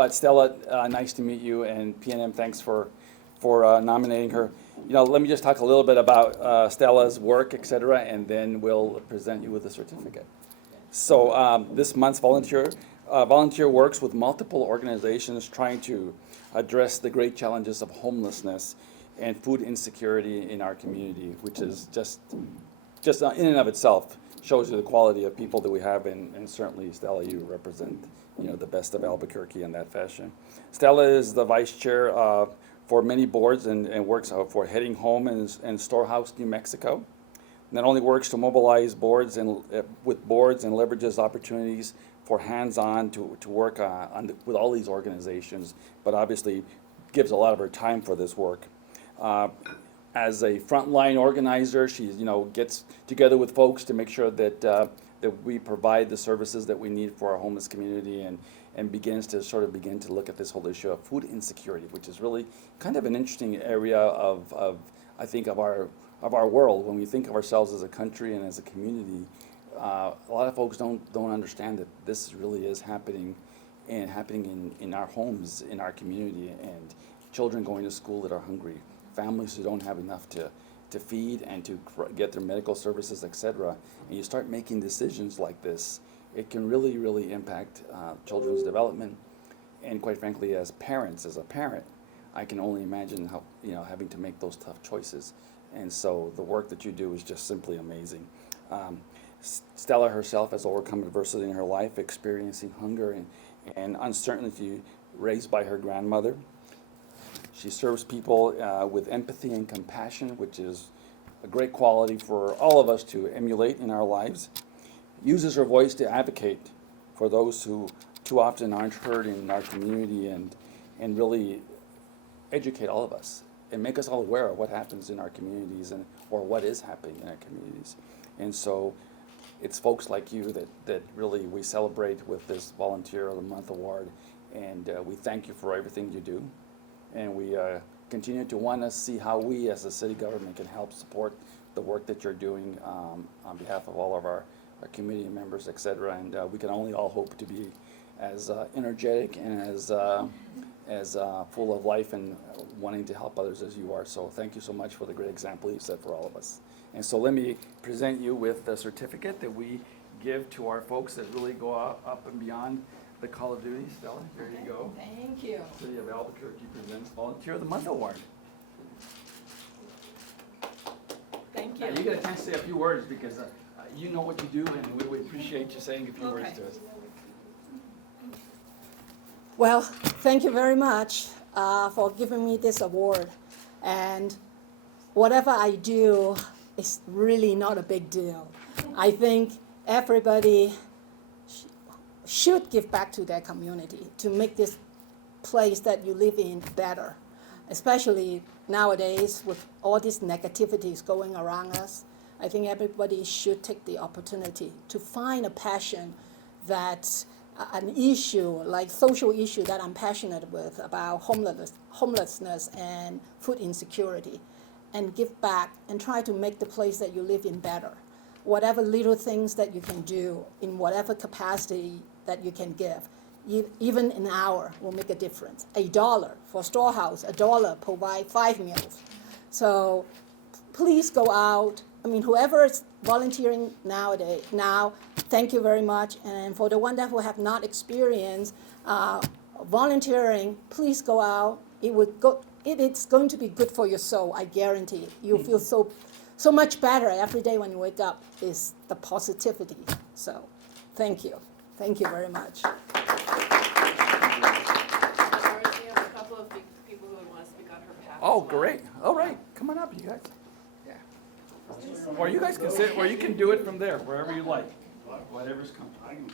But Stella, nice to meet you, and PNM, thanks for nominating her. Let me just talk a little bit about Stella's work, et cetera, and then we'll present you with a certificate. So this month's volunteer works with multiple organizations trying to address the great challenges of homelessness and food insecurity in our community, which is just in and of itself shows you the quality of people that we have, and certainly, Stella, you represent the best of Albuquerque in that fashion. Stella is the vice chair for many boards and works for Heading Home and Storehouse, New Mexico. Not only works to mobilize boards with boards and leverages opportunities for hands-on to work with all these organizations, but obviously gives a lot of her time for this work. As a frontline organizer, she gets together with folks to make sure that we provide the services that we need for our homeless community, and begins to look at this whole issue of food insecurity, which is really kind of an interesting area of our world. When we think of ourselves as a country and as a community, a lot of folks don't understand that this really is happening in our homes, in our community, and children going to school that are hungry, families who don't have enough to feed and to get their medical services, et cetera. And you start making decisions like this, it can really, really impact children's development. And quite frankly, as a parent, I can only imagine how, having to make those tough choices. And so the work that you do is just simply amazing. Stella herself has overcome adversity in her life, experiencing hunger and uncertainty raised by her grandmother. She serves people with empathy and compassion, which is a great quality for all of us to emulate in our lives. Uses her voice to advocate for those who too often aren't heard in our community, and really educate all of us and make us all aware of what happens in our communities or what is happening in our communities. And so it's folks like you that really we celebrate with this Volunteer of the Month award, and we thank you for everything you do. And we continue to want to see how we as a city government can help support the work that you're doing on behalf of all of our community members, et cetera. And we can only all hope to be as energetic and as full of life and wanting to help others as you are. So thank you so much for the great example you set for all of us. And so let me present you with the certificate that we give to our folks that really go up and beyond the Call of Duty. Stella, here you go. Thank you. City of Albuquerque presents Volunteer of the Month Award. Thank you. You get a chance to say a few words because you know what you do, and we appreciate you saying a few words to us. Well, thank you very much for giving me this award. And whatever I do is really not a big deal. I think everybody should give back to their community to make this place that you live in better, especially nowadays with all these negativities going around us. I think everybody should take the opportunity to find a passion that an issue, like social issue that I'm passionate with about homelessness and food insecurity, and give back and try to make the place that you live in better. Whatever little things that you can do in whatever capacity that you can give, even an hour will make a difference. $1 for Storehouse, $1 provide 5 meals. So please go out. I mean, whoever is volunteering nowadays, thank you very much. And for the one that who have not experienced volunteering, please go out. It's going to be good for your soul, I guarantee. You'll feel so much better every day when you wake up, is the positivity. So thank you. Thank you very much. We have a couple of people who want to speak on her behalf. Oh, great. All right. Come on up, you guys. Yeah. Or you guys can sit, or you can do it from there, wherever you like. Whatever's comfortable.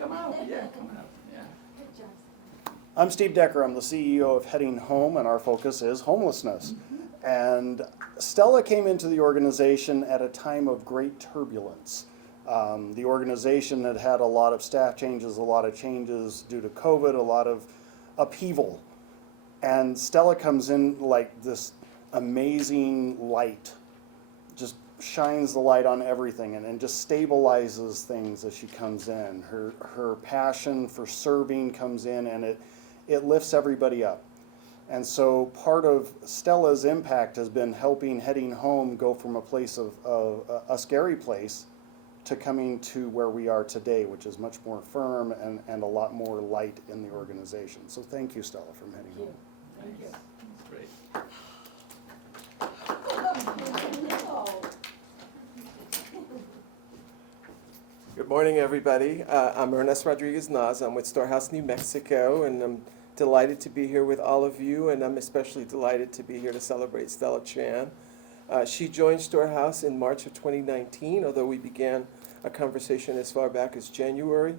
Come out. Yeah, come out. Yeah. I'm Steve Decker. I'm the CEO of Heading Home, and our focus is homelessness. And Stella came into the organization at a time of great turbulence. The organization had had a lot of staff changes, a lot of changes due to COVID, a lot of upheaval. And Stella comes in like this amazing light, just shines the light on everything and just stabilizes things as she comes in. Her passion for serving comes in, and it lifts everybody up. And so part of Stella's impact has been helping Heading Home go from a place of a scary place to coming to where we are today, which is much more firm and a lot more light in the organization. So thank you, Stella, from Heading Home. Thank you. That's great. Good morning, everybody. I'm Ernest Rodriguez-Naz. I'm with Storehouse, New Mexico, and I'm delighted to be here with all of you, and I'm especially delighted to be here to celebrate Stella Chan. She joined Storehouse in March of 2019, although we began a conversation as far back as January.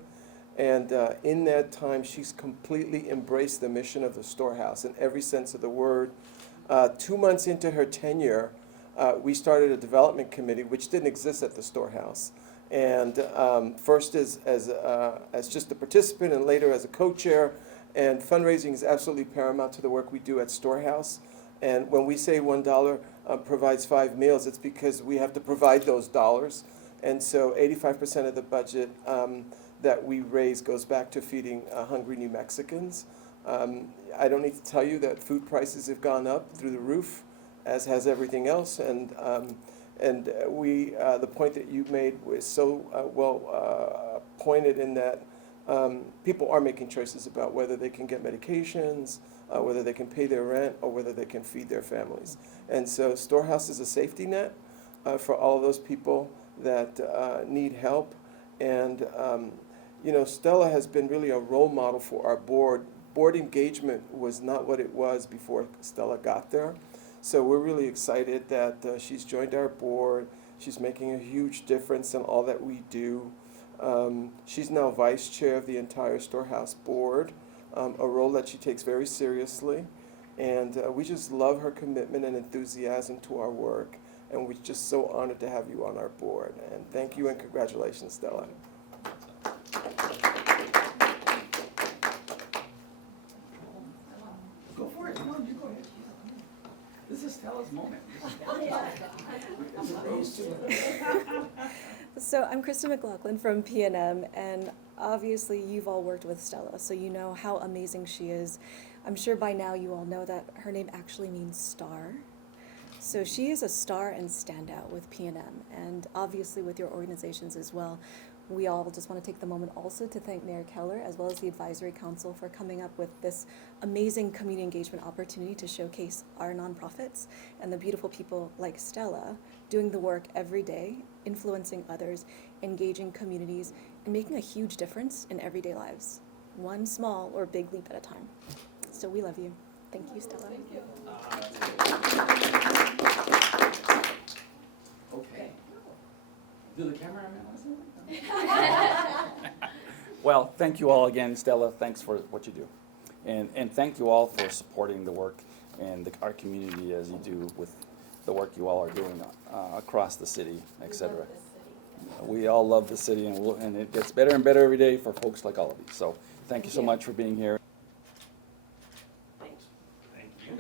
And in that time, she's completely embraced the mission of the Storehouse in every sense of the word. 2 months into her tenure, we started a development committee, which didn't exist at the Storehouse. And first as just a participant and later as a co-chair. And fundraising is absolutely paramount to the work we do at Storehouse. And when we say $1 provides 5 meals, it's because we have to provide those dollars. And so 85% of the budget that we raise goes back to feeding hungry New Mexicans. I don't need to tell you that food prices have gone up through the roof, as has everything else. And the point that you made was so well pointed in that people are making choices about whether they can get medications, whether they can pay their rent, or whether they can feed their families. And so Storehouse is a safety net for all of those people that need help. And you know, Stella has been really a role model for our board. Board engagement was not what it was before Stella got there. So we're really excited that she's joined our board. She's making a huge difference in all that we do. She's now vice chair of the entire Storehouse board, a role that she takes very seriously. And we just love her commitment and enthusiasm to our work. And we're just so honored to have you on our board. And thank you and congratulations, Stella. Go for it. No, you go ahead. This is Stella's moment. So I'm Krista McLaughlin from PNM, and obviously you've all worked with Stella, so you know how amazing she is. I'm sure by now you all know that her name actually means star. So she is a star and standout with PNM, and obviously with your organizations as well. We all just want to take the moment also to thank Mayor Keller as well as the Advisory Council for coming up with this amazing community engagement opportunity to showcase our nonprofits and the beautiful people like Stella doing the work every day, influencing others, engaging communities, and making a huge difference in everyday lives, one small or big leap at a time. So we love you. Thank you, Stella. Thank you. Okay. Do the cameraman want to say something? Well, thank you all again, Stella. Thanks for what you do. And thank you all for supporting the work and our community as you do with the work you all are doing across the city, etc. We all love the city, and it gets better and better every day for folks like all of you. So thank you so much for being here. Thanks. Thank you.